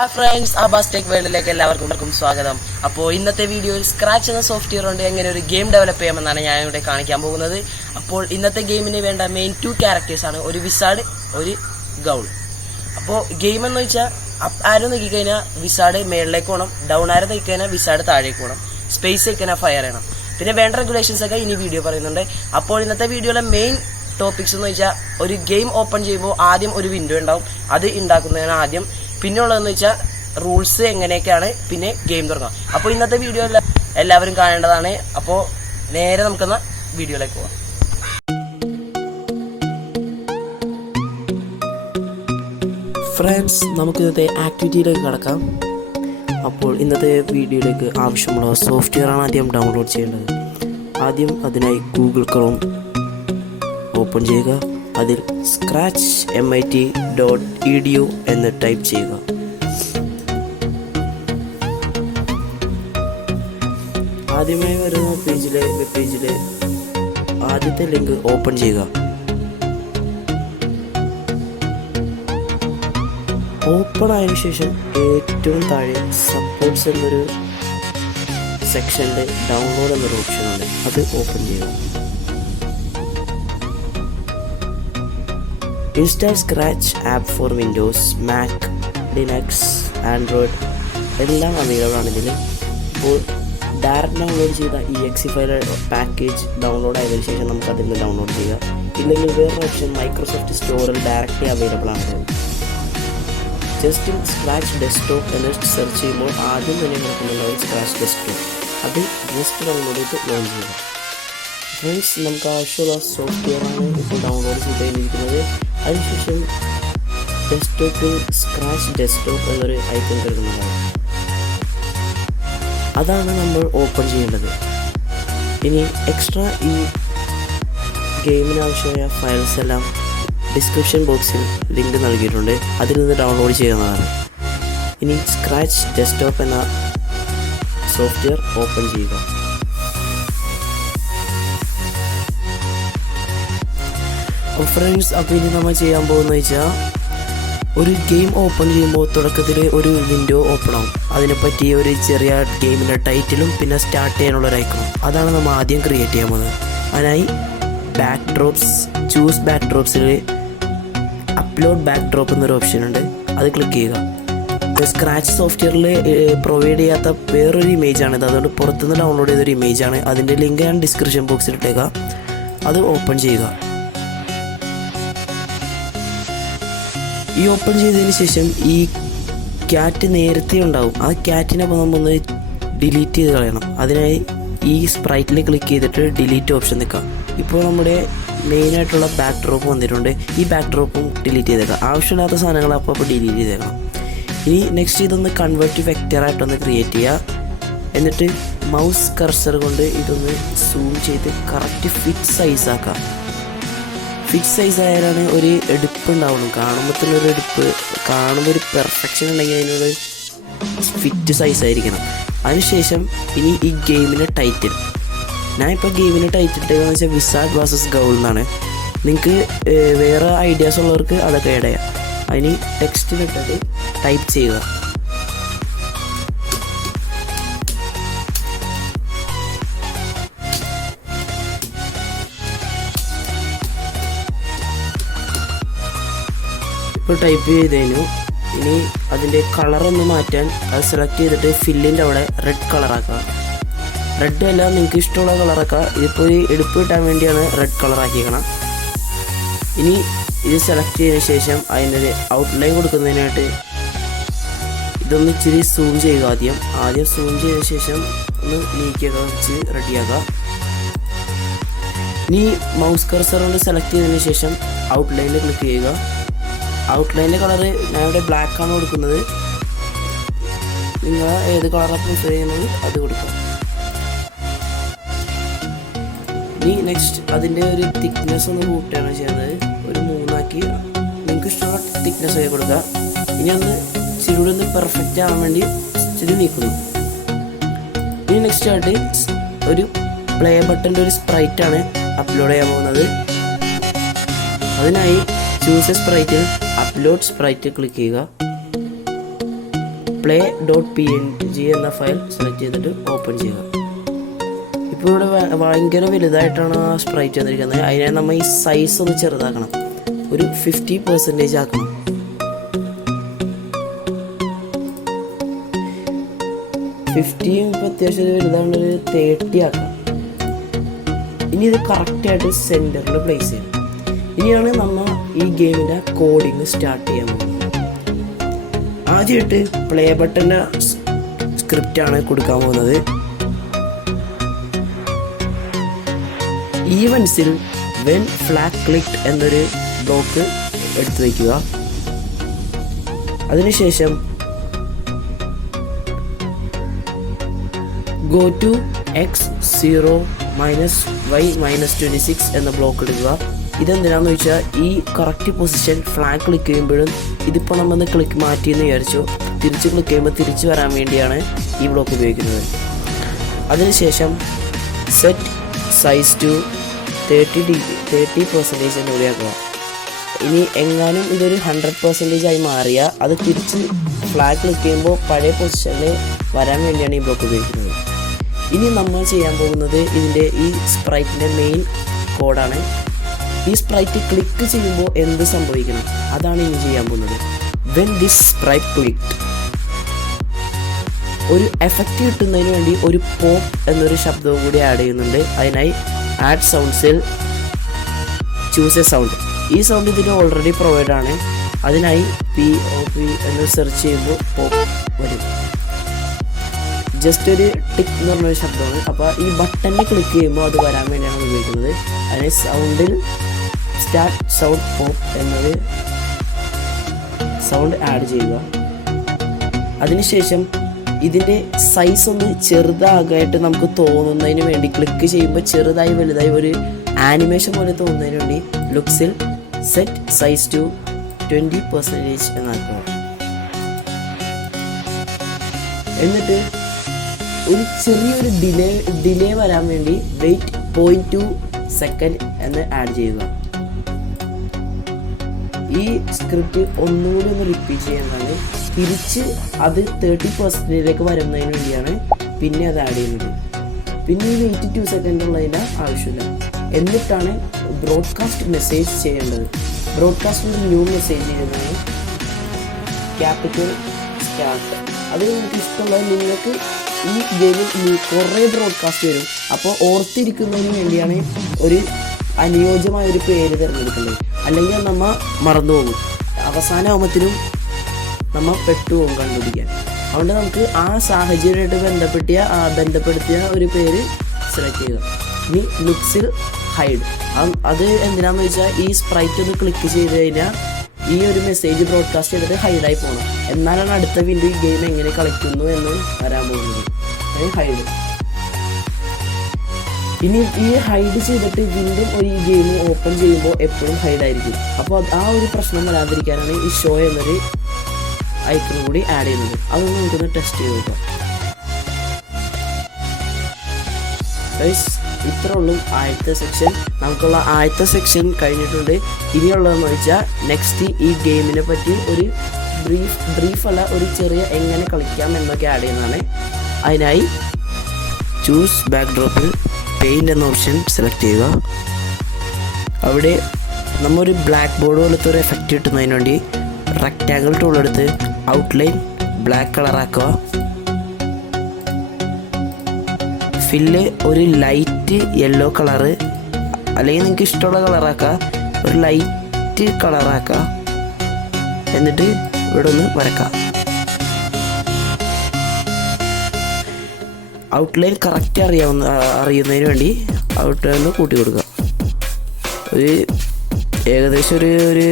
Hi friends, Abbas Tech വേൾഡിലേക്ക് എല്ലാവർക്കും സ്വാഗതം. അപ്പോൾ ഇന്നത്തെ വീഡിയോയിൽ സ്ക്രാച്ച് എന്ന സോഫ്റ്റ്വെയർ കൊണ്ട് എങ്ങനെ ഒരു ഗെയിം ഡെവലപ്പ് ചെയ്യാമെന്നാണ് ഞാൻ ഇവിടെ കാണിക്കാൻ പോകുന്നത്. അപ്പോൾ ഇന്നത്തെ ഗെയിമിന് വേണ്ട മെയിൻ 2 ക്യാരക്ടേഴ്സ് ആണ്, ഒരു വിസാർഡ്, ഒരു ഗൗൾ. അപ്പോൾ ഗെയിം എന്ന് വെച്ചാൽ അപ്പ് ആരോ നോക്കിക്കഴിഞ്ഞാൽ വിസാർഡ് മേളിലേക്ക് പോകണം, ഡൗൺ ആരോ നോക്കിക്കഴിഞ്ഞാൽ വിസാർഡ് താഴേക്ക് പോകണം, സ്പേസ് വെക്കഴിഞ്ഞാൽ ഫയർ ചെയ്യണം. പിന്നെ വേണ്ട റെഗുലേഷൻസ് ഒക്കെ ഇനി വീഡിയോ പറയുന്നുണ്ട്. അപ്പോൾ ഇന്നത്തെ വീഡിയോയിലെ മെയിൻ ടോപ്പിക്സ് എന്ന് വെച്ചാൽ ഒരു ഗെയിം ഓപ്പൺ ചെയ്യുമ്പോൾ ആദ്യം ഒരു വിൻഡോ ഉണ്ടാവും, അത് ഉണ്ടാക്കുന്നതിന് ആദ്യം. പിന്നെ ഉള്ളതെന്ന് വെച്ചാൽ റൂൾസ് എങ്ങനെയൊക്കെയാണ്, പിന്നെ ഗെയിം തുടങ്ങാം. അപ്പോൾ ഇന്നത്തെ വീഡിയോ എല്ലാവരും കാണേണ്ടതാണ്. അപ്പോൾ നേരെ നമുക്കെന്ന വീഡിയോയിലേക്ക് പോകാം. ഫ്രണ്ട്സ്, നമുക്ക് ഇന്നത്തെ ആക്ടിവിറ്റിയിലേക്ക് കടക്കാം. അപ്പോൾ ഇന്നത്തെ വീഡിയോയിലേക്ക് ആവശ്യമുള്ള സോഫ്റ്റ്വെയറാണ് ആദ്യം ഡൗൺലോഡ് ചെയ്യേണ്ടത്. ആദ്യം അതിനായി ഗൂഗിൾ ക്രോം ഓപ്പൺ ചെയ്യുക. അതിൽ scratch.mit.edu എന്ന് ടൈപ്പ് ചെയ്യുക. ആദ്യമായി വരുന്ന വെബ് പേജിലെ ആദ്യത്തെ ലിങ്ക് ഓപ്പൺ ചെയ്യുക. ഓപ്പൺ ആയതിനു ശേഷം ഏറ്റവും താഴെ സപ്പോർട്ട്സ് എന്നൊരു സെക്ഷനിൽ ഡൗൺലോഡ് എന്നൊരു ഓപ്ഷൻ ഉണ്ട്, അത് ഓപ്പൺ ചെയ്യുക. Install scratch app four Windows, Mac, Linux, Android എല്ലാം അവൈലബിൾ ആണ് ഇതിൽ. ഇപ്പോൾ ഡയറക്റ്റ് ഡൗൺലോഡ് ചെയ്ത exe ഫയൽ പാക്കേജ് ഡൗൺലോഡ് ആയതിനു ശേഷം നമുക്ക് അതിൽ നിന്ന് ഡൗൺലോഡ് ചെയ്യുക. ഇല്ലെങ്കിൽ വേറൊരു ഓപ്ഷൻ മൈക്രോസോഫ്റ്റ് സ്റ്റോറിൽ ഡയറക്റ്റ്ലി അവൈലബിൾ ആണ്. ജസ്റ്റ് സ്ക്രാച്ച് ഡെസ്ക്ടോപ്പ് എന്ന് സെർച്ച് ചെയ്യുമ്പോൾ ആദ്യം തന്നെ നോക്കുന്നുണ്ടാവും സ്ക്രാച്ച് ഡെസ്ക്ടോപ്പ്, അത് ജസ്റ്റ് ഡൗൺലോഡ് ചെയ്ത് ലോഞ്ച് ചെയ്യുക. ഫ്രണ്ട്സ്, നമുക്ക് ആവശ്യമുള്ള സോഫ്റ്റ്വെയറാണ് ഇപ്പോൾ ഡൗൺലോഡ് ചെയ്ത് കഴിഞ്ഞിരിക്കുന്നത്. അതിനുശേഷം ഡെസ്ക്ടോപ്പിൽ സ്ക്രാച്ച് ഡെസ്ക്ടോപ്പ് എന്നൊരു ഐക്കൺ കിടക്കുന്നുണ്ടാവും, അതാണ് നമ്മൾ ഓപ്പൺ ചെയ്യേണ്ടത്. ഇനി എക്സ്ട്രാ ഈ ഗെയിമിന് ആവശ്യമായ ഫയൽസ് എല്ലാം ഡിസ്ക്രിപ്ഷൻ ബോക്സിൽ ലിങ്ക് നൽകിയിട്ടുണ്ട്, അതിൽ നിന്ന് ഡൗൺലോഡ് ചെയ്യുന്നതാണ്. ഇനി സ്ക്രാച്ച് ഡെസ്ക്ടോപ്പ് എന്ന സോഫ്റ്റ്വെയർ ഓപ്പൺ ചെയ്യുക. ഫ്രണ്ട്സ്, അപ്പോൾ ഇനി നമ്മൾ ചെയ്യാൻ പോകുന്നത് വെച്ചാൽ ഒരു ഗെയിം ഓപ്പൺ ചെയ്യുമ്പോൾ തുടക്കത്തിൽ ഒരു വിൻഡോ ഓപ്പൺ ആവും. അതിനെപ്പറ്റി ഒരു ചെറിയ ഗെയിമിൻ്റെ ടൈറ്റിലും പിന്നെ സ്റ്റാർട്ട് ചെയ്യാനുള്ള ഒരു ഐക്കണും, അതാണ് നമ്മൾ ആദ്യം ക്രിയേറ്റ് ചെയ്യാൻ പോകുന്നത്. അതിനായി ചൂസ് ബാക്ക് ഡ്രോപ്സിൽ അപ്ലോഡ് ബാക്ക് ഡ്രോപ്പ് എന്നൊരു ഓപ്ഷൻ ഉണ്ട്, അത് ക്ലിക്ക് ചെയ്യുക. സ്ക്രാച്ച് സോഫ്റ്റ്വെയറിൽ പ്രൊവൈഡ് ചെയ്യാത്ത വേറൊരു ഇമേജാണിത്, അതുകൊണ്ട് പുറത്തുനിന്ന് ഡൗൺലോഡ് ചെയ്തൊരു ഇമേജാണ്. അതിൻ്റെ ലിങ്ക് ഞാൻ ഡിസ്ക്രിപ്ഷൻ ബോക്സിൽ ഇട്ടേക്കാം, അത് ഓപ്പൺ ചെയ്യുക. ഈ ഓപ്പൺ ചെയ്തതിന് ശേഷം ഈ ക്യാറ്റ് നേരത്തെ ഉണ്ടാവും, ആ ക്യാറ്റിനെ നമ്മളൊന്ന് ഡിലീറ്റ് ചെയ്ത് കളയണം. അതിനായി ഈ സ്പ്രൈറ്റിൽ ക്ലിക്ക് ചെയ്തിട്ട് ഡിലീറ്റ് ഓപ്ഷൻ നിൽക്കാം. ഇപ്പോൾ നമ്മുടെ മെയിനായിട്ടുള്ള ബാക്ക് ഡ്രോപ്പ് വന്നിട്ടുണ്ട്, ഈ ബാക്ക് ഡ്രോപ്പും ഡിലീറ്റ് ചെയ്തേക്കാം. ആവശ്യമില്ലാത്ത സാധനങ്ങൾ അപ്പോൾ ഡിലീറ്റ് ചെയ്തേക്കണം. ഇനി നെക്സ്റ്റ് ഇതൊന്ന് കൺവേർട്ട് വെക്റ്ററായിട്ടൊന്ന് ക്രിയേറ്റ് ചെയ്യുക. എന്നിട്ട് മൗസ് കർസർ കൊണ്ട് ഇതൊന്ന് സൂം ചെയ്ത് കറക്റ്റ് ഫിറ്റ് സൈസ് ആക്കുക. ഫിറ്റ് സൈസ് ആയാലാണ് ഒരു എടുപ്പ് ഉണ്ടാവുള്ളൂ. കാണുമ്പോൾ തന്നെ ഒരു എടുപ്പ്, കാണുമ്പോൾ ഒരു പെർഫെക്ഷൻ ഉണ്ടെങ്കിൽ അതിനോട് ഫിറ്റ് സൈസ് ആയിരിക്കണം. അതിനുശേഷം ഇനി ഈ ഗെയിമിൻ്റെ ടൈറ്റിൽ, ഞാനിപ്പോൾ ഗെയിമിൻ്റെ ടൈറ്റിൽ ഇട്ടതെന്ന് വെച്ചാൽ വിസാർഡ് വേഴ്സസ് ഗൗൾ എന്നാണ്. നിങ്ങൾക്ക് വേറെ ഐഡിയാസ് ഉള്ളവർക്ക് അതൊക്കെ ആഡ് ചെയ്യാം. അതിന് ടെക്സ്റ്റിലിട്ടത് ടൈപ്പ് ചെയ്യുക. ഇപ്പോൾ ടൈപ്പ് ചെയ്തതിനു ഇനി അതിൻ്റെ കളറൊന്ന് മാറ്റാൻ അത് സെലക്ട് ചെയ്തിട്ട് ഫില്ലിൻ്റെ അവിടെ റെഡ് കളറാക്കുക. റെഡ് അല്ല, നിങ്ങൾക്ക് ഇഷ്ടമുള്ള കളറാക്കുക. ഇതിപ്പോൾ ഈ എടുപ്പ് കിട്ടാൻ വേണ്ടിയാണ് റെഡ് കളറാക്കിയേക്കണം. ഇനി ഇത് സെലക്ട് ചെയ്തതിന് ശേഷം അതിൻ്റെ ഔട്ട്ലൈൻ കൊടുക്കുന്നതിനായിട്ട് ഇതൊന്ന് ഇച്ചിരി സൂം ചെയ്യുക. ആദ്യം സൂം ചെയ്തതിന് ശേഷം ഒന്ന് നീക്കിയൊക്കെ വെച്ച് റെഡിയാക്കുക. ഇനി മൗസ് കർസർ കൊണ്ട് സെലക്ട് ചെയ്തതിന് ശേഷം ഔട്ട്ലൈനിൽ ക്ലിക്ക് ചെയ്യുക. ഔട്ട്ലൈനിൻ്റെ കളറ് ഞാൻ ഇവിടെ ബ്ലാക്ക് ആണ് കൊടുക്കുന്നത്, നിങ്ങൾ ഏത് കളറാണ് പ്രിഫർ ചെയ്യുന്നത് അത് കൊടുക്കാം. ഇനി നെക്സ്റ്റ് അതിൻ്റെ ഒരു തിക്നെസ് ഒന്ന് കൂട്ടുകയാണ് ചെയ്യുന്നത്, ഒരു 3 ആക്കി നിങ്ങൾക്ക് ഇഷ്ടമുള്ള തിക്നെസ് ആയി കൊടുക്കുക. ഇനി ഒന്ന് ഇച്ചിരി ഒന്ന് പെർഫെക്റ്റ് ആവാൻ വേണ്ടി ഇച്ചിരി നീക്കുന്നു. ഇനി നെക്സ്റ്റ് ആയിട്ട് ഒരു പ്ലേ ബട്ടൻ്റെ ഒരു സ്പ്രൈറ്റാണ് അപ്ലോഡ് ചെയ്യാൻ പോകുന്നത്. അതിനായി ചൂസ് സ്പ്രൈറ്റിൽ അപ്ലോഡ് സ്പ്രൈറ്റ് ക്ലിക്ക് ചെയ്യുക. play.png എന്ന ഫയൽ സെലക്ട് ചെയ്തിട്ട് ഓപ്പൺ ചെയ്യുക. ഇപ്പോൾ ഇവിടെ ഭയങ്കര വലുതായിട്ടാണ് ആ സ്പ്രൈറ്റ് വന്നിരിക്കുന്നത്. അതിനായി നമ്മൾ ഈ സൈസ് ഒന്ന് ചെറുതാക്കണം, ഒരു 50% ആക്കണം. ഇപ്പോൾ അത്യാവശ്യം വലുതാണ്ട് ഒരു 30 ആക്കണം. ഇനി ഇത് കറക്റ്റായിട്ട് സെൻറ്ററിൽ പ്ലേസ് ചെയ്യണം. ഇനിയാണ് നമ്മൾ ഈ ഗെയിമിൻ്റെ കോഡിങ് സ്റ്റാർട്ട് ചെയ്യാൻ പോകുന്നത്. ആദ്യമായിട്ട് പ്ലേ ബട്ടൻ്റെ സ്ക്രിപ്റ്റാണ് കൊടുക്കാൻ പോകുന്നത്. ഈവൻസിൽ വെൻ ഫ്ലാഗ് ക്ലിക്ഡ് എന്നൊരു ബ്ലോക്ക് എടുത്തു വയ്ക്കുക. അതിനുശേഷം ഗോ ടു x0 - y - 26 എന്ന ബ്ലോക്ക് എടുക്കുക. ഇതെന്തിനാന്ന് വെച്ചാൽ ഈ കറക്റ്റ് പൊസിഷൻ ഫ്ലാഗ് ക്ലിക്ക് ചെയ്യുമ്പോഴും ഇതിപ്പോൾ നമ്മൾ ക്ലിക്ക് മാറ്റിയെന്ന് വിചാരിച്ചു, തിരിച്ച് ക്ലിക്ക് ചെയ്യുമ്പോൾ തിരിച്ച് വരാൻ വേണ്ടിയാണ് ഈ ബ്ലോക്ക് ഉപയോഗിക്കുന്നത്. അതിനുശേഷം സെറ്റ് സൈസ് ടു 30% എന്ന് കൂടിയാക്കുക. ഇനി എങ്ങാനും ഇതൊരു 100% ആയി മാറിയാൽ അത് തിരിച്ച് ഫ്ലാഗ് ക്ലിക്ക് ചെയ്യുമ്പോൾ പഴയ പൊസിഷനിൽ വരാൻ വേണ്ടിയാണ് ഈ ബ്ലോക്ക് ഉപയോഗിക്കുന്നത്. ഇനി നമ്മൾ ചെയ്യാൻ പോകുന്നത് ഇതിൻ്റെ ഈ സ്പ്രൈറ്റിൻ്റെ മെയിൻ കോഡാണ്. ഈ സ്പ്രൈറ്റ് ക്ലിക്ക് ചെയ്യുമ്പോൾ എന്ത് സംഭവിക്കണം അതാണ് ഇനി ചെയ്യാൻ പോകുന്നത്. വെൻ ദിസ് സ്പ്രൈറ്റ് ക്ലിക്ക്ഡ്, ഒരു എഫക്റ്റ് കിട്ടുന്നതിന് വേണ്ടി ഒരു പോപ്പ് എന്നൊരു ശബ്ദവും കൂടി ആഡ് ചെയ്യുന്നുണ്ട്. അതിനായി ആഡ് സൗണ്ട്സിൽ ചൂസ് എ സൗണ്ട്. ഈ സൗണ്ട് ഇതിന് ഓൾറെഡി പ്രൊവൈഡ് ആണ്. അതിനായി POP എന്ന് സെർച്ച് ചെയ്യുമ്പോൾ പോപ്പ് വരും. ജസ്റ്റ് ഒരു ടിക്ക് എന്ന് പറഞ്ഞൊരു ശബ്ദമാണ്. അപ്പോൾ ഈ ബട്ടണിൽ ക്ലിക്ക് ചെയ്യുമ്പോൾ അത് വരാൻ വേണ്ടിയാണ് ഉപയോഗിക്കുന്നത്. അതിന് സൗണ്ടിൽ സ്റ്റാർട്ട് സൗണ്ട് പോപ്പ് എന്നൊരു സൗണ്ട് ആഡ് ചെയ്യുക. അതിനുശേഷം ഇതിൻ്റെ സൈസ് ഒന്ന് ചെറുതാകായിട്ട് നമുക്ക് തോന്നുന്നതിന് വേണ്ടി ക്ലിക്ക് ചെയ്യുമ്പോൾ ചെറുതായി വലുതായി ഒരു ആനിമേഷൻ പോലെ തോന്നുന്നതിന് വേണ്ടി ലുക്സിൽ സെറ്റ് സൈസ് ടു 20% എന്നാക്കുക. എന്നിട്ട് ഒരു ചെറിയൊരു ഡിലേ വരാൻ വേണ്ടി വെയിറ്റ് 0.2 സെക്കൻഡ് എന്ന് ആഡ് ചെയ്യുക. ഈ സ്ക്രിപ്റ്റ് ഒന്നുകൂടി ഒന്ന് റിപ്പീറ്റ് ചെയ്യുന്നതാണ്. തിരിച്ച് അത് 30% വരുന്നതിന് വേണ്ടിയാണ് പിന്നെ അത് ആഡ് ചെയ്യുന്നത്. പിന്നെ ഈ വെയിറ്റ് 2 സെക്കൻഡ് ഉള്ളതിൻ്റെ ആവശ്യമില്ല. എന്നിട്ടാണ് ബ്രോഡ്കാസ്റ്റ് മെസ്സേജ് ചെയ്യേണ്ടത്. ബ്രോഡ്കാസ്റ്റ് ഒരു ന്യൂ മെസ്സേജ് ചെയ്യുന്നതാണ് ക്യാപിറ്റൽ സ്റ്റാർട്ട്. അത് നിങ്ങൾക്ക് ഇഷ്ടമുള്ളത്. നിങ്ങൾക്ക് ഈ ഗെയിമിൽ കുറേ ബ്രോഡ്കാസ്റ്റ് വരും. അപ്പോൾ ഓർത്തിരിക്കുന്നതിന് വേണ്ടിയാണ് ഒരു അനുയോജ്യമായ ഒരു പേര് തിരഞ്ഞെടുക്കേണ്ടത്. അല്ലെങ്കിൽ നമ്മൾ മറന്നുപോകും, അവസാനമാകുമ്പോഴത്തേനും നമ്മൾ പെട്ടുപോകും കണ്ടുപിടിക്കാൻ. അതുകൊണ്ട് നമുക്ക് ആ സാഹചര്യമായിട്ട് ബന്ധപ്പെടുത്തിയ ഒരു പേര് സെലക്ട് ചെയ്യുക. ഇനി ലുക്സിൽ ഹൈഡ്. അത് എന്തിനാന്ന് വെച്ചാൽ ഈ സ്പ്രൈറ്റ് ഒന്ന് ക്ലിക്ക് ചെയ്ത് കഴിഞ്ഞാൽ ഈ ഒരു മെസ്സേജ് ബ്രോഡ്കാസ്റ്റ് ചെയ്തിട്ട് ഹൈഡായി പോകണം. എന്നാലാണ് അടുത്ത വീണ്ടും ഈ ഗെയിം എങ്ങനെ കളിക്കുന്നു എന്ന് വരാൻ പോകുന്നത്. ഹൈഡ്. ഇനി ഈ ഹൈഡ് ചെയ്തിട്ട് വീണ്ടും ഒരു ഈ ഗെയിം ഓപ്പൺ ചെയ്യുമ്പോൾ എപ്പോഴും ഹൈഡായിരിക്കും. അപ്പോൾ ആ ഒരു പ്രശ്നം വരാതിരിക്കാനാണ് ഈ ഷോ എന്നൊരു ഐക്കൺ കൂടി ആഡ് ചെയ്യുന്നത്. അതൊന്ന് നമുക്കൊന്ന് ടെസ്റ്റ് ചെയ്ത് നോക്കാം. ഇത്ര ഉള്ളൂ ആദ്യത്തെ സെക്ഷൻ. നമുക്കുള്ള ആദ്യത്തെ സെക്ഷൻ കഴിഞ്ഞിട്ടുണ്ട്. ഇനിയുള്ളതെന്ന് വെച്ചാൽ നെക്സ്റ്റ് ഈ ഗെയിമിനെ പറ്റി ഒരു ബ്രീഫല്ല, ഒരു ചെറിയ എങ്ങനെ കളിക്കാം എന്നൊക്കെ ആഡ് ചെയ്യുന്നതാണ്. അതിനായി ചൂസ് ബാക്ക്ഡ്രോപ്പിൽ പെയിൻറ് എന്ന ഓപ്ഷൻ സെലക്ട് ചെയ്യുക. അവിടെ നമ്മൊരു ബ്ലാക്ക് ബോർഡ് പോലത്തെ ഒരു എഫക്റ്റ് കിട്ടുന്നതിന് വേണ്ടി റെക്റ്റാങ്കിൾ ടൂൾ എടുത്ത് ഔട്ട്ലൈൻ ബ്ലാക്ക് കളറാക്കുക. ഫില്ല് ഒരു ലൈറ്റ് യെല്ലോ കളറ്, അല്ലെങ്കിൽ നിങ്ങൾക്ക് ഇഷ്ടമുള്ള കളറാക്കുക. ഒരു ലൈറ്റ് കളറാക്കുക. എന്നിട്ട് ഇവിടെ ഒന്ന് വരക്കാം. ഔട്ട്ലൈൻ കറക്റ്റ് അറിയുന്നതിന് വേണ്ടി ഔട്ട്ലൈൻ കൂട്ടി കൊടുക്കുക. ഏകദേശം ഒരു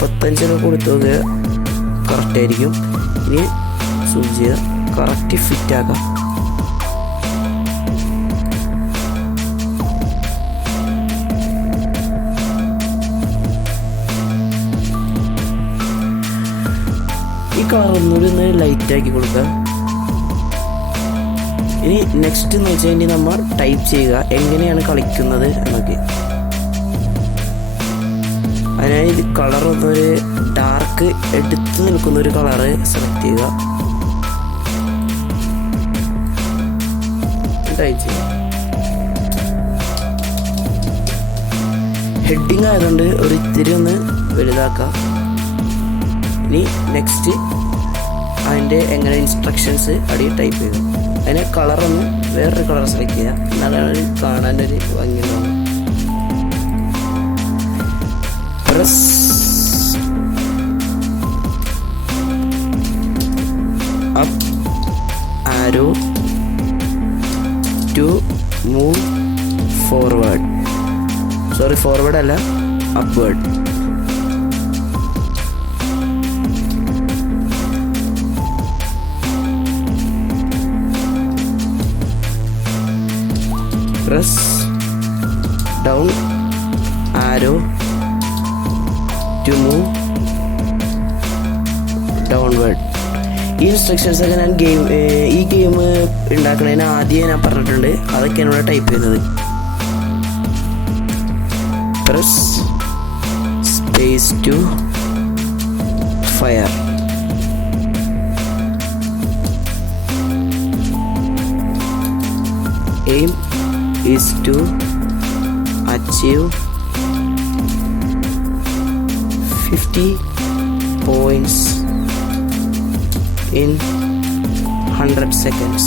35 കൊടുത്തു നോക്കുക, കറക്റ്റായിരിക്കും. ഇനി സൂം ചെയ്യുക, കറക്റ്റ് ഫിറ്റാക്കാം. ഈ കളർ ഒന്നുകൂടി ഒന്ന് ലൈറ്റാക്കി കൊടുക്കുക. ഇനി നെക്സ്റ്റ് എന്ന് വെച്ച് കഴിഞ്ഞാൽ നമ്മൾ ടൈപ്പ് ചെയ്യുക എങ്ങനെയാണ് കളിക്കുന്നത് എന്നൊക്കെ. അതിനായി ഇത് കളർ ഒന്നൊരു ഡാർക്ക് എടുത്ത് നിൽക്കുന്നൊരു കളറ് സെലക്ട് ചെയ്യുക. ടൈപ്പ് ചെയ്യാം. ഹെഡിങ് ആയതുകൊണ്ട് ഒരു ഇത്തിരി ഒന്ന് വലുതാക്കാം. ഇനി നെക്സ്റ്റ് അതിൻ്റെ എങ്ങനെ ഇൻസ്ട്രക്ഷൻസ് അടിയിൽ ടൈപ്പ് ചെയ്തു. അതിനെ കളറൊന്ന് വേറൊരു കളർ സെലക്ട് ചെയ്യുക. എന്നാലാണ് ഒരു കാണാനൊരു ഭംഗിയുണ്ടാവും. Press up arrow to move forward. Sorry, forward അല്ല, upward. Press down arrow to move downward. ഈ ഇൻസ്ട്രക്ഷൻസ് ഒക്കെ ഞാൻ ഈ ഗെയിം ഉണ്ടാക്കുന്നതിന് ആദ്യം ഞാൻ പറഞ്ഞിട്ടുണ്ട്. അതൊക്കെയാണ് ഇവിടെ ടൈപ്പ് ചെയ്യുന്നത്. Press space to fire. Aim is to achieve 50 points in 100 seconds.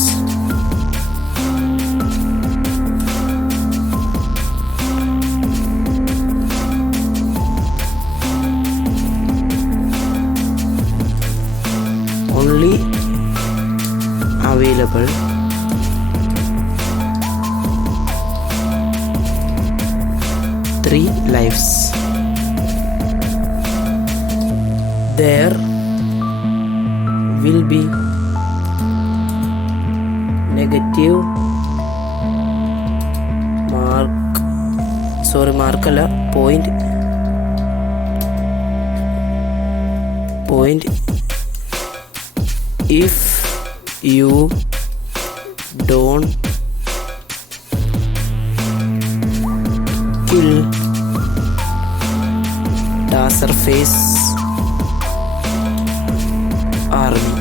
Only available 3 lives. There will be negative mark അല്ല, point if you don't kill Taserface army.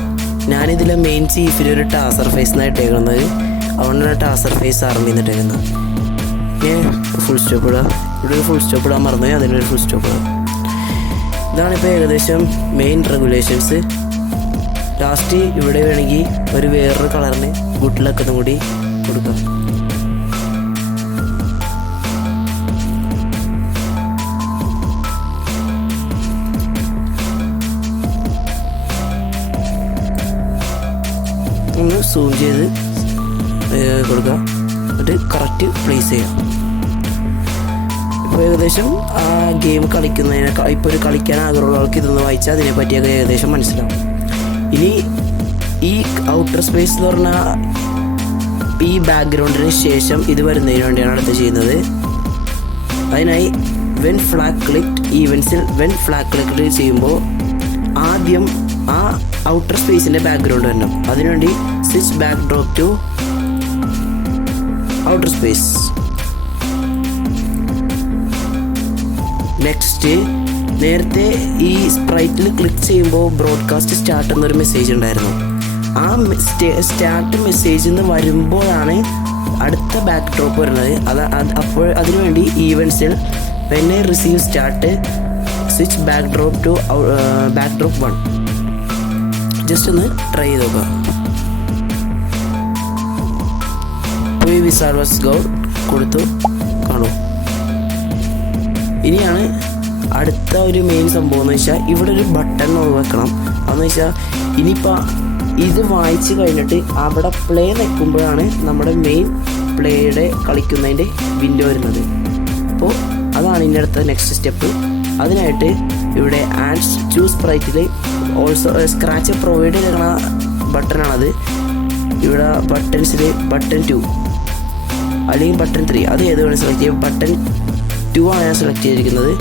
ഞാനിതിലെ മെയിൻ ചീഫിൽ ഒരു ടാസർഫേസ് എന്നാണ് ഇട്ടേക്കുന്നത്. അതുകൊണ്ടാണ് ടാസർഫേസ് ആർമി എന്ന് ഇട്ടേക്കുന്നത്. ഫുൾ സ്റ്റോപ്പ് ഇടുക. ഇവിടെ ഒരു ഫുൾ സ്റ്റോപ്പ് ഇടാൻ മറന്നു, അതിനൊരു ഫുൾ സ്റ്റോപ്പ് ഇടുക. ഇതാണിപ്പോൾ ഏകദേശം മെയിൻ റെഗുലേഷൻസ്. ലാസ്റ്റ് ഇവിടെ വേണമെങ്കിൽ ഒരു വേറൊരു കളറിന് ഗുഡ് ലക്ക് എന്നും കൂടി കൊടുക്കാം. ഒന്ന് സൂം ചെയ്ത് കൊടുക്കുക. എന്നിട്ട് കറക്റ്റ് പ്ലേസ് ചെയ്യാം. ഇപ്പോൾ ഏകദേശം ആ ഗെയിം കളിക്കുന്നതിനെ ഇപ്പോൾ ഒരു കളിക്കാൻ ആഗ്രഹമുള്ള ആൾക്ക് ഇതൊന്ന് വായിച്ചാൽ അതിനെ പറ്റിയൊക്കെ ഏകദേശം മനസ്സിലാവും. ഇനി ഈ ഔട്ടർ സ്പേസ് എന്ന് പറഞ്ഞാൽ ഈ ബാക്ക്ഗ്രൗണ്ടിന് ശേഷം ഇത് വരുന്നതിന് വേണ്ടിയാണ് അടുത്ത് ചെയ്യുന്നത്. അതിനായി വെൻ ഫ്ലാഗ് ക്ലിക്ക് ഈവൻസിൽ ക്ലിക്ക് ചെയ്യുമ്പോൾ ആദ്യം ആ ഔട്ടർ സ്പേസിൻ്റെ ബാക്ക്ഗ്രൗണ്ട് വരണം. അതിനുവേണ്ടി switch back drop to outer space. Next, നേരത്തെ ഈ സ്പ്രൈറ്റിൽ ക്ലിക്ക് ചെയ്യുമ്പോൾ ബ്രോഡ്കാസ്റ്റ് സ്റ്റാർട്ട് എന്നൊരു മെസ്സേജ് ഉണ്ടായിരുന്നു. ആ സ്റ്റാർട്ട് മെസ്സേജിൽ നിന്ന് വരുമ്പോഴാണ് അടുത്ത ബാക്ക് ഡ്രോപ്പ് വരുന്നത്. അപ്പോൾ അതിനുവേണ്ടി ഈവൻസിൽ when I receive start switch back drop to back drop 1. Just ഒന്ന് ട്രൈ ചെയ്ത് നോക്കുക. പോയി വിസാർവസ് ഗോ കൊടുത്തു കാണൂ. ഇനിയാണ് അടുത്ത ഒരു മെയിൻ സംഭവം എന്ന് വെച്ചാൽ ഇവിടെ ഒരു ബട്ടൺ വെക്കണം. അതെന്ന് വെച്ചാൽ ഇനിയിപ്പോൾ ഇത് വായിച്ച് കഴിഞ്ഞിട്ട് അവിടെ പ്ലേ നിൽക്കുമ്പോഴാണ് നമ്മുടെ മെയിൻ പ്ലേയുടെ കളിക്കുന്നതിൻ്റെ വിൻഡോ വരുന്നത്. അപ്പോൾ അതാണ് ഇനി അടുത്ത നെക്സ്റ്റ് സ്റ്റെപ്പ്. അതിനായിട്ട് ഇവിടെ ആഡ് ടു സ്പ്രൈറ്റിൽ ഓൾസോ സ്ക്രാച്ച് പ്രൊവൈഡ് ചെയ്യുന്ന ബട്ടണാണത്. ഇവിടെ ബട്ടൺസിൽ ബട്ടൺ 2 അല്ലെങ്കിൽ ബട്ടൺ 3 അത് ഏത് വേണം സെലക്ട് ചെയ്യുക. ബട്ടൺ 2 ആണ് ഞാൻ സെലക്ട് ചെയ്തിരിക്കുന്നത്.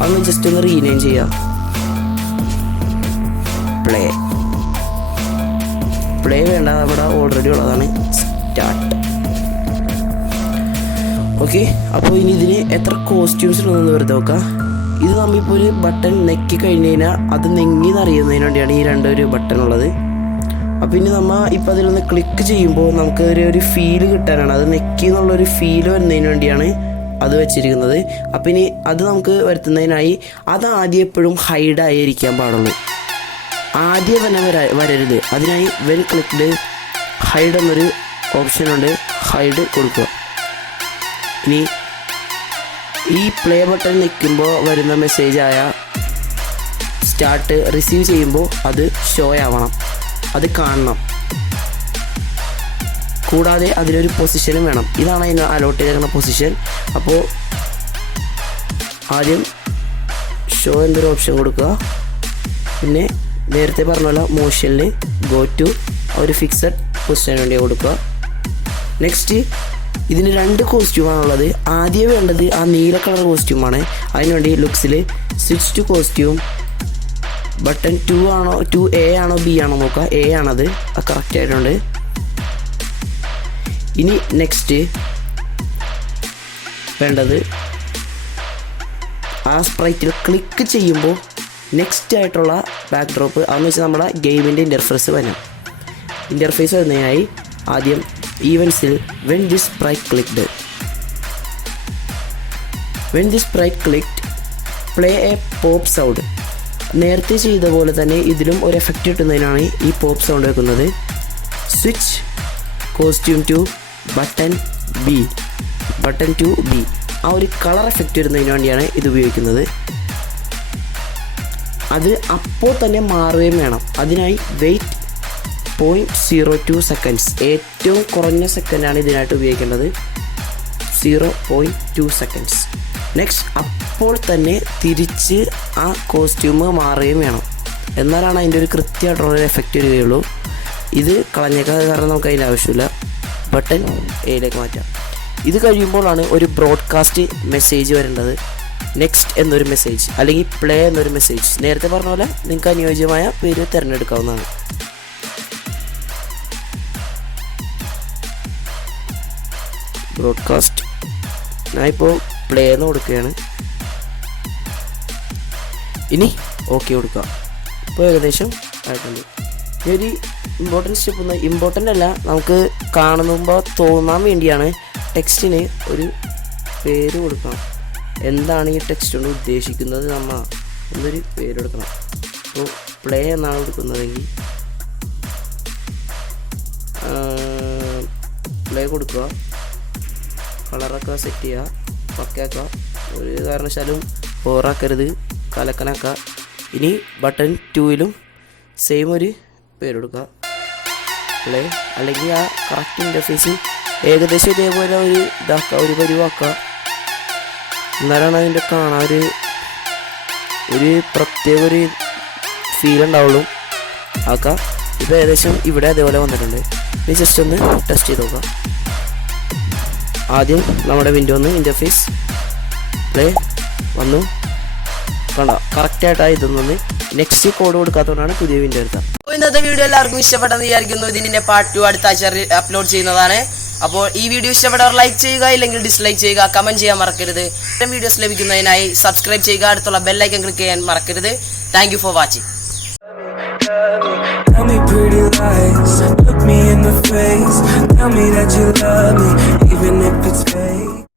അതൊന്ന് ജസ്റ്റ് ഒന്ന് റീനെയിം ചെയ്യാം. പ്ലേ വേണ്ട, അവിടെ ഓൾറെഡി ഉള്ളതാണ്. സ്റ്റാർട്ട്. ഓക്കെ, അപ്പോൾ ഇനി ഇതിന് എത്ര കോസ്റ്റ്യൂംസ് ഉണ്ടെന്ന് വെറുതെ നോക്കാം. ഇത് നമ്മളിപ്പോൾ ഒരു ബട്ടൺ നെക്കി കഴിഞ്ഞ് കഴിഞ്ഞാൽ അത് നെങ്ങിയെന്ന് അറിയുന്നതിന് വേണ്ടിയാണ് ഈ രണ്ടൊരു ബട്ടൺ ഉള്ളത്. അപ്പം ഇനി നമ്മൾ ഇപ്പം അതിലൊന്ന് ക്ലിക്ക് ചെയ്യുമ്പോൾ നമുക്ക് ഒരു ഫീല് കിട്ടാനാണ്, അത് നെക്കി എന്നുള്ളൊരു ഫീല് വരുന്നതിന് വേണ്ടിയാണ് അത് വെച്ചിരിക്കുന്നത്. അപ്പം ഇനി അത് നമുക്ക് വരുത്തുന്നതിനായി അത് ആദ്യം എപ്പോഴും ഹൈഡായിരിക്കാൻ പാടുള്ളൂ, ആദ്യം തന്നെ വരരുത്. അതിനായി വെൽ ക്ലിക്ക്ഡ് ഹൈഡ് എന്നൊരു ഓപ്ഷനുണ്ട്, ഹൈഡ് കൊടുക്കുക. ഇനി ഈ പ്ലേ ബട്ടൺ നിൽക്കുമ്പോൾ വരുന്ന മെസ്സേജായ സ്റ്റാർട്ട് റിസീവ് ചെയ്യുമ്പോൾ അത് ഷോ ആവണം, അത് കാണണം. കൂടാതെ അതിലൊരു പൊസിഷനും വേണം. ഇതാണ് അതിന് അലോട്ട് ചെയ്തിരിക്കുന്ന പൊസിഷൻ. അപ്പോൾ ആദ്യം ഷോ എന്നൊരു ഓപ്ഷൻ കൊടുക്കുക. പിന്നെ നേരത്തെ പറഞ്ഞ പോലെ മോഷനിൽ ഗോ ടു ഒരു ഫിക്സഡ് പൊസിഷന് വേണ്ടി കൊടുക്കുക. നെക്സ്റ്റ് ഇതിന് 2 കോസ്റ്റ്യൂമാണുള്ളത്. ആദ്യം വേണ്ടത് ആ നീല കളർ കോസ്റ്റ്യൂമാണ്. അതിനുവേണ്ടി ലുക്സിൽ സ്വിച്ച് ടു കോസ്റ്റ്യൂം ബട്ടൺ 2 ആണോ 2A ആണോ B ആണോ നോക്കുക. A ആണത്, അത് കറക്റ്റ് ആയിട്ടുണ്ട്. ഇനി നെക്സ്റ്റ് വേണ്ടത് ആ സ്പ്രൈറ്റിൽ ക്ലിക്ക് ചെയ്യുമ്പോൾ നെക്സ്റ്റ് ആയിട്ടുള്ള ബാക്ക് ഡ്രോപ്പ്, അതെന്ന് വെച്ചാൽ നമ്മുടെ ഗെയിമിൻ്റെ ഇൻ്റർഫേസ് വരാം. ഇൻ്റർഫേസ് വരുന്നതിനായി ആദ്യം ഈവൻസിൽ when this sprite clicked, when this sprite clicked play a pop sound. നേരത്തെ ചെയ്ത പോലെ തന്നെ ഇതിലും ഒരു എഫക്റ്റ് കിട്ടുന്നതിനാണ് ഈ പോപ്പ് സൗണ്ട് വെക്കുന്നത്. Switch costume to button B, button to B, ആ ഒരു കളർ എഫക്റ്റ് വരുന്നതിന് വേണ്ടിയാണ് ഇത് ഉപയോഗിക്കുന്നത്. അത് അപ്പോൾ തന്നെ മാറുകയും വേണം. അതിനായി വെയിറ്റ് 0.02 സെക്കൻഡ്സ്, ഏറ്റവും കുറഞ്ഞ സെക്കൻഡാണ് ഇതിനായിട്ട് ഉപയോഗിക്കേണ്ടത്, 0.2 സെക്കൻഡ്സ്. നെക്സ്റ്റ് അപ്പോൾ തന്നെ തിരിച്ച് ആ കോസ്റ്റ്യൂം മാറുകയും വേണം, എന്നാലാണ് അതിൻ്റെ ഒരു കൃത്യമായിട്ടുള്ളൊരു എഫക്റ്റ് വരികയുള്ളൂ. ഇത് കളഞ്ഞേക്കാതെ കാരണം നമുക്ക് അതിൻ്റെ ആവശ്യമില്ല. ബട്ടൺ എയിലേക്ക് മാറ്റാം. ഇത് കഴിയുമ്പോഴാണ് ഒരു ബ്രോഡ്കാസ്റ്റ് മെസ്സേജ് വരേണ്ടത്, നെക്സ്റ്റ് എന്നൊരു മെസ്സേജ് അല്ലെങ്കിൽ പ്ലേ എന്നൊരു മെസ്സേജ്. നേരത്തെ പറഞ്ഞ പോലെ നിങ്ങൾക്ക് അനുയോജ്യമായ പേര് തിരഞ്ഞെടുക്കാവുന്നതാണ്. ബ്രോഡ്കാസ്റ്റ് ഞാൻ ഇപ്പോൾ പ്ലേ എന്ന് കൊടുക്കുകയാണ്. ഇനി ഓക്കെ കൊടുക്കുക. ഇപ്പോൾ ഏകദേശം ആയിട്ടുണ്ട്. ഈ ഒരു ഇമ്പോർട്ടൻറ്റ് സ്റ്റെപ്പ് ഇമ്പോർട്ടൻ്റ് അല്ല, നമുക്ക് കാണുമ്പോൾ തോന്നാൻ വേണ്ടിയാണ്. ടെക്സ്റ്റിന് ഒരു പേര് കൊടുക്കണം. എന്താണ് ഈ ടെക്സ്റ്റ് കൊണ്ട് ഉദ്ദേശിക്കുന്നത് നമ്മൾ എന്നൊരു പേര് കൊടുക്കണം. അപ്പോൾ പ്ലേ എന്നാണ് കൊടുക്കുന്നതെങ്കിൽ പ്ലേ കൊടുക്കുക. കളറൊക്കെ സെറ്റ് ചെയ്യുക, പക്കയാക്കുക. ഒരു കാരണവശാലും ഓറാക്കരുത്, കലക്കനാക്കുക. ഇനി ബട്ടൺ 2ലും സെയിം ഒരു പേര് കൊടുക്കുക, പ്ലേ. അല്ലെങ്കിൽ ആ കറക്റ്റ് ഇൻ്റർഫേസ് ഏകദേശം ഇതേപോലെ ഒരു ഇതാക്കുക, ഒരു പരിവാക്കുക. എന്നാലാണ് അതിൻ്റെ കാണാൻ ഒരു പ്രത്യേക ഒരു ഫീൽ ഉണ്ടാവുള്ളൂ. ആക്കാം. ഇപ്പോൾ ഏകദേശം ഇവിടെ അതേപോലെ വന്നിട്ടുണ്ട്. ഇനി ജസ്റ്റ് ഒന്ന് ടെസ്റ്റ് ചെയ്ത് നോക്കാം. ആദ്യം നമ്മുടെ വിൻഡോന്ന് ഇൻ്റർഫേസ് പ്ലേ വന്നു, കണ്ട കറക്റ്റായിട്ടാണ് ഇതൊന്നും. നെക്സ്റ്റ് കോഡ് കൊടുക്കാത്തതുകൊണ്ടാണ് പുതിയ വിൻഡോ എടുത്തത്. ഇന്നത്തെ വീഡിയോ എല്ലാവർക്കും ഇഷ്ടപ്പെട്ടെന്ന് വിചാരിക്കുന്നു. ഇതിന്റെ പാർട്ട് 2 അടുത്ത ആഴ്ച അപ്ലോഡ് ചെയ്യുന്നതാണ്. അപ്പോൾ ഈ വീഡിയോ ഇഷ്ടപ്പെട്ടവർ ലൈക്ക് ചെയ്യുക, ഇല്ലെങ്കിൽ ഡിസ്ലൈക്ക് ചെയ്യുക, കമന്റ് ചെയ്യാൻ മറക്കരുത്. ഇത്തരം വീഡിയോസ് ലഭിക്കുന്നതിനായി സബ്സ്ക്രൈബ് ചെയ്യുക, അടുത്തുള്ള ബെൽ ഐക്കൺ ക്ലിക്ക് ചെയ്യാൻ മറക്കരുത്. Thank you for watching. Tell me pretty lies, look me in the face, tell me that you love me.